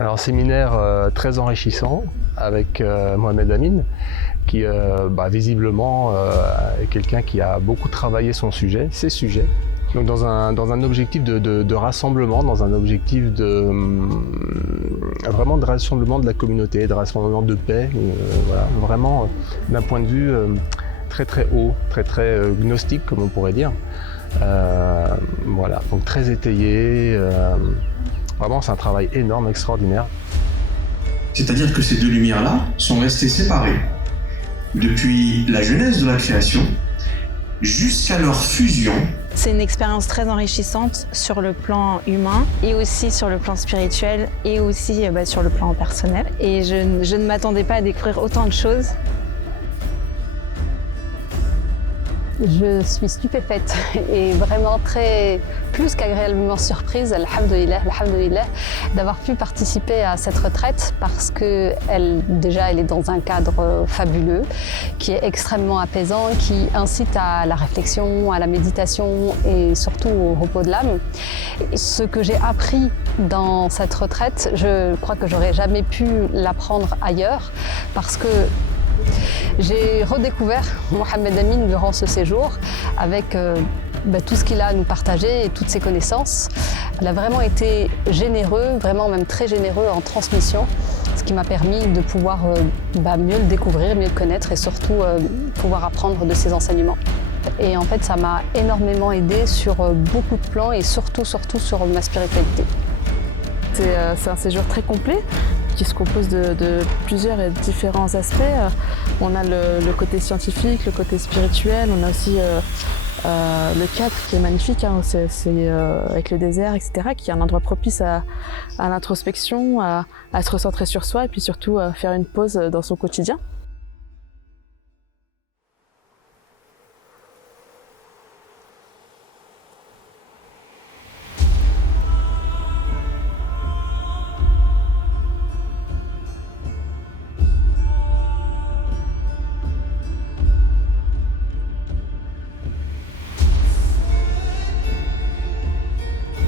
Alors, séminaire très enrichissant avec Mohamed Amin, qui visiblement est quelqu'un qui a beaucoup travaillé ses sujets. Donc dans un objectif de rassemblement, dans un objectif vraiment de rassemblement de la communauté, de rassemblement de paix, voilà, vraiment d'un point de vue très très haut, très très gnostique comme on pourrait dire. Voilà, donc très étayé. Vraiment, c'est un travail énorme, extraordinaire. C'est-à-dire que ces deux lumières-là sont restées séparées depuis la genèse de la création jusqu'à leur fusion. C'est une expérience très enrichissante sur le plan humain et aussi sur le plan spirituel et aussi sur le plan personnel. Et je ne m'attendais pas à découvrir autant de choses. Je suis stupéfaite et vraiment plus qu'agréablement surprise, alhamdoulilah, d'avoir pu participer à cette retraite parce que elle est dans un cadre fabuleux, qui est extrêmement apaisant, qui incite à la réflexion, à la méditation et surtout au repos de l'âme. Ce que j'ai appris dans cette retraite, je crois que j'aurais jamais pu l'apprendre ailleurs parce que j'ai redécouvert Mohamed Amin durant ce séjour avec tout ce qu'il a à nous partager et toutes ses connaissances. Il a vraiment été généreux, vraiment même très généreux en transmission, ce qui m'a permis de pouvoir mieux le découvrir, mieux le connaître et surtout pouvoir apprendre de ses enseignements. Et en fait, ça m'a énormément aidé sur beaucoup de plans et surtout sur ma spiritualité. C'est un séjour très complet qui se compose de plusieurs et différents aspects. On a le côté scientifique, le côté spirituel, on a aussi le cadre qui est magnifique, c'est avec le désert, etc., qui est un endroit propice à l'introspection, à se recentrer sur soi et puis surtout faire une pause dans son quotidien.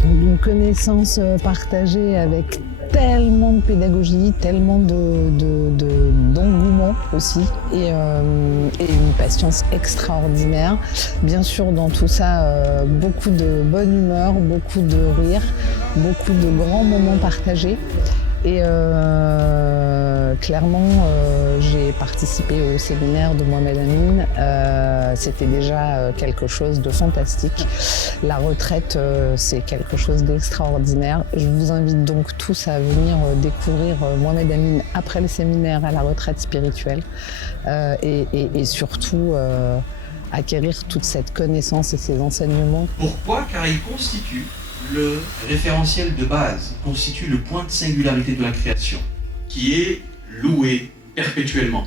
Une connaissance partagée avec tellement de pédagogie, tellement d'engouement aussi et une patience extraordinaire. Bien sûr, dans tout ça, beaucoup de bonne humeur, beaucoup de rire, beaucoup de grands moments partagés. Et clairement, j'ai participé au séminaire de Mohamed Amin. C'était déjà quelque chose de fantastique. La retraite, c'est quelque chose d'extraordinaire. Je vous invite donc tous à venir découvrir Mohamed Amin après le séminaire à la retraite spirituelle et surtout acquérir toute cette connaissance et ces enseignements. Pourquoi? Car il constitue le référentiel de base, constitue le point de singularité de la création, qui est loué perpétuellement.